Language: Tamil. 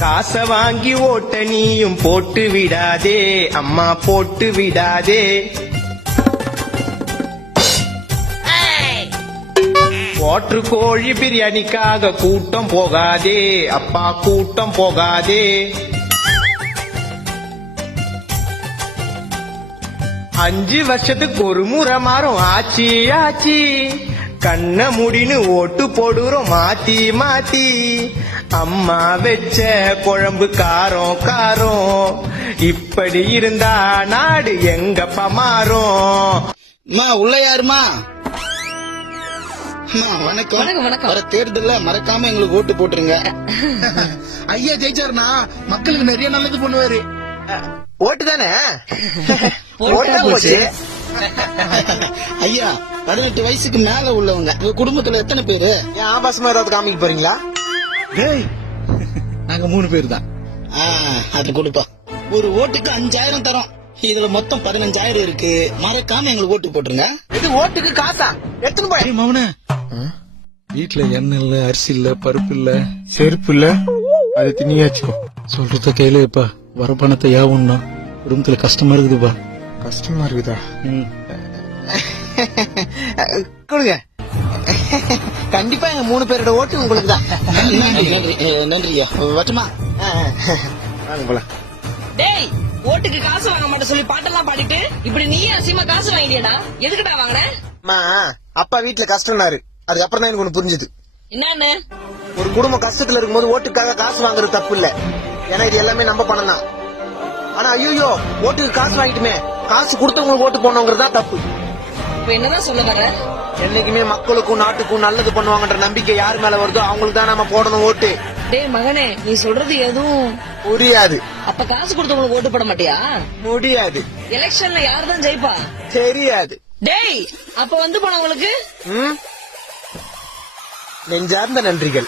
காசை வாங்கி ஓட்ட நீயும் போட்டு விடாதே அம்மா போட்டு விடாதே. போற்று கோழி பிரியாணிக்காக கூட்டம் போகாதே அப்பா கூட்டம் போகாதே. 5 வருஷத்துக்கு ஒரு முறை மாறும் ஆச்சி ஆச்சி. கண்ண முடின்னு ஓட்டு போடுறோம் மாத்தி மாத்தி. அம்மா வச்ச குழம்பு காரம் காரம். இப்படி இருந்தா நாடு எங்கப்பா மாறும். உள்ள யாருமா? வணக்கம். வர தேர்தல்ல மறக்காம எங்களுக்கு ஓட்டு போட்டுருங்க. ஐயா ஜெயிச்சாருனா மக்களுக்கு நிறைய நல்லது பண்ணுவாரு. ஓட்டு தானே போச்சு. ஐயா 18 வயசுக்கு மேல உள்ளவங்க உங்க குடும்பத்துல எத்தனை பேரு? ஏன் ஆபாசமா ஏதாவது காமிக்க போறீங்களா? நாங்க 3 பேர் தான். அது கொடுப்போம். ஒரு ஓட்டுக்கு 5000 தரோம். இதுல மொத்தம் 15000 இருக்கு. மறக்காம எங்களுக்கு ஓட்டு போட்டுருங்க. இது ஓட்டுக்கு காசா? எடுத்துன்னு போய் மவனே, வீட்டுல எண்ணெய் இல்ல, அரிசி இல்ல, பருப்பு இல்ல, செருப்பு இல்ல, அது திணியாச்சு. சொல்றத கேளுப்பா. வர பணத்தை யாவுன்னா குடும்பத்துல கஷ்டமா இருக்குதுப்பா. கஷ்டமா இருக்குதா? கொடுங்க. கண்டிப்பா எங்க 3 பேரோட ஓட்டு உங்களுக்கு தான். நன்றியா. வட்டமா வாங்க போலாம். டேய், ஓட்டுக்கு காசு வாங்க மாட்டேன் சொல்லி பாட்டெல்லாம் பாடிட்டு இப்படி நீயே அசியமா காசு வாங்கிட்டியடா. எதுக்குடா வாங்கின? அப்பா வீட்டுல கஷ்டம்னாரு. அதுக்கப்புறம் தான் எனக்கு ஒண்ணு புரிஞ்சுது. என்னன்னு? ஒரு குடும்பம் கஷ்டத்துல இருக்கும்போது ஓட்டுக்காக காசு வாங்குறது தப்பு இல்ல. ஏன்னா இது எல்லாமே நம்ம பணம் தான். ஆனா ஐயோ ஓட்டுக்கு காசு வாங்கிட்டுமே, காசு கொடுத்தவங்களுக்கு ஓட்டு போனவங்கிறது தான் தப்பு. இப்ப என்னதான் சொல்ல வர? என்னைக்குமே மக்களுக்கும் நாட்டுக்கும் நல்லது பண்ணுவாங்கன்ற நம்பிக்கை யார் மேல வருதோ அவங்களுக்கு தான் நம்ம போடணும் ஓட்டு. டேய் மகனே, நீ சொல்றது எதுவும் புரியாது. அப்ப காசு கொடுத்தவங்களுக்கு ஓட்டு போட மாட்டியா? முடியாது. எலெக்ஷன்ல யார் தான் ஜெயிப்பா? தெரியாது. டேய், அப்ப வந்து போனவங்களுக்கு நெஞ்சார்ந்த நன்றிகள்.